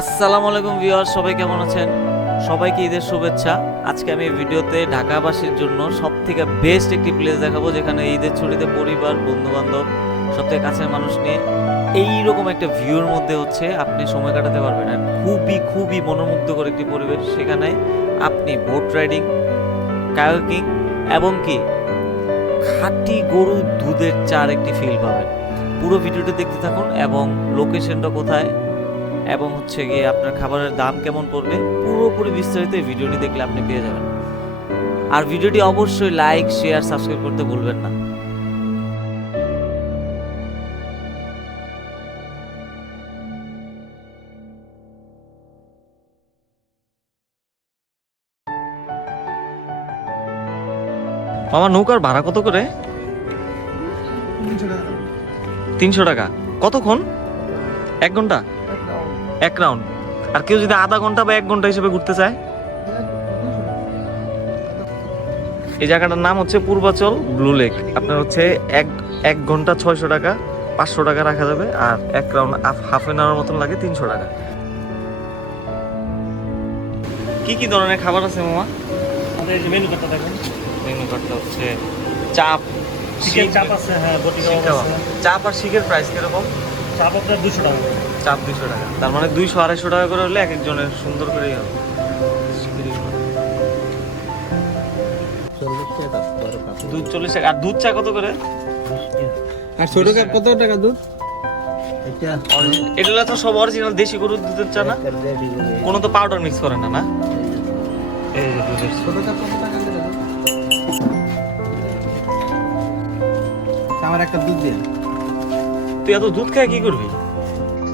আসসালামু আলাইকুম ভিউয়ার সবাই কেমন আছেন? সবাইকে ঈদের শুভেচ্ছা। আজকে আমি ভিডিওতে ঢাকাবাসীর জন্য সব থেকে বেস্ট একটি প্লেস দেখাবো, যেখানে ঈদের ছুটিতে পরিবার বন্ধু বান্ধব সব থেকে কাছের মানুষ নিয়ে এইরকম একটা ভিউর মধ্যে হচ্ছে আপনি সময় কাটাতে পারবেন। আর খুবই খুবই মনোমুগ্ধকর একটি পরিবেশ। সেখানে আপনি বোট রাইডিং কায়াকিং এবং কি খাঁটি গরু দুধের চার একটি ফিল পাবেন। পুরো ভিডিওটা দেখতে থাকুন এবং লোকেশনটা কোথায়? এবং হচ্ছে গিয়ে আপনার খাবারের দাম কেমন পড়বে পুরোপুরি বিস্তারিত এই ভিডিওটি দেখলে আপনি পেয়ে যাবেন। আর ভিডিওটি অবশ্যই লাইক শেয়ার সাবস্ক্রাইব করতে ভুলবেন না। মামা নৌকার ভাড়া কত করে? তিনশো টাকা। কতক্ষণ? এক ঘণ্টা? এক রাউন্ড। আর কেউ যদি আধা ঘণ্টা বা এক ঘণ্টা হিসেবে ঘুরতে চায়? এই জায়গাটার নাম হচ্ছে পূর্বাচল ব্লু লেক। আপনার হচ্ছে এক এক ঘণ্টা ছয়শো টাকা পাঁচশো টাকা রাখা যাবে আর এক রাউন্ড হাফ এন আওয়ার মতন লাগে তিনশো টাকা। কি কি ধরনের খাবার আছে মামা? আমাদের মেনু কার্ডটা দেখুন। মেনু কার্ডটা হচ্ছে চাপ চিকেন চাপ আছে হ্যাঁ চাপ আর শিখের প্রাইস কীরকম? চাপ আপনার দুশো টাকা। চাপ দুইশো টাকা। তার মানে দুইশো আড়াইশো টাকা করে হলে এক একজনের সুন্দর করেই হবে। দুধ চল্লিশ টাকা। আর দুধ চা কত করে? আর ছোট কাপ কত টাকা দুধ? এটা তো সব অরিজিনাল দেশি গরুর দুধের চা না? কোনো তো পাউডার মিক্স করে না না? এই দুধের ছোট কাপ কত টাকা আমার একটা দুধ দিয়ে তুই এত দুধ খায় কি করবি?